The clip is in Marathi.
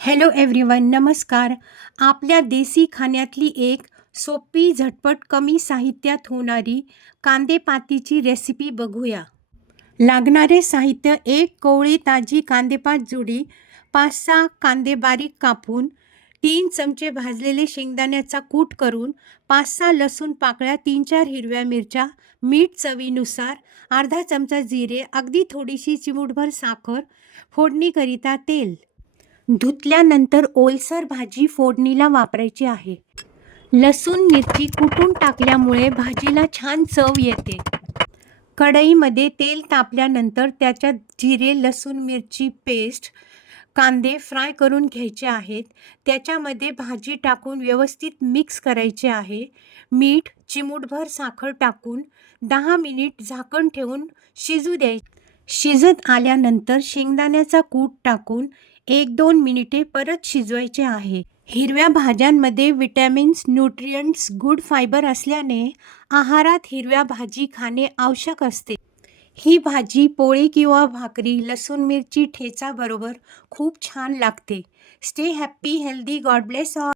हॅलो एव्हरीवन नमस्कार. आपल्या देसी खाण्यातली एक सोपी झटपट कमी साहित्यात होणारी कांदेपातीची रेसिपी बघूया. लागणारे साहित्य एक कोवळी ताजी कांदेपात जुडी पाच सहा कांदे बारीक कापून तीन चमचे भाजलेले शेंगदाण्याचा कूट करून पाच सहा लसूण पाकळ्या तीन चार हिरव्या मिरच्या मीठ चवीनुसार अर्धा चमचा जिरे अगदी थोडीशी चिमूटभर साखर फोडणीकरिता तेल. धुतल्यानंतर ओलसर भाजी फोडणीला वापरायची आहे. लसूण मिरची कुटून टाकल्यामुळे भाजीला छान चव येते. कढईमध्ये तेल तापल्यानंतर त्याच्यात जिरे लसूण मिरची पेस्ट कांदे फ्राय करून घ्यायचे आहेत. त्याच्यामध्ये भाजी टाकून व्यवस्थित मिक्स करायचे आहे. मीठ चिमूटभर साखर टाकून दहा मिनिट झाकण ठेवून शिजू द्यायचे. शिजत आल्यानंतर शेंगदाण्याचा कूट टाकून एक दोन मिनिटे परत शिजवायचे आहे. हिरव्या भाज्यांमध्ये विटॅमिन्स न्यूट्रियंट्स गुड फायबर असल्याने आहारात हिरव्या भाजी खाणे आवश्यक असते. ही भाजी पोळी किंवा भाकरी लसूण मिरची ठेचाबरोबर खूप छान लागते. Stay happy healthy God bless all.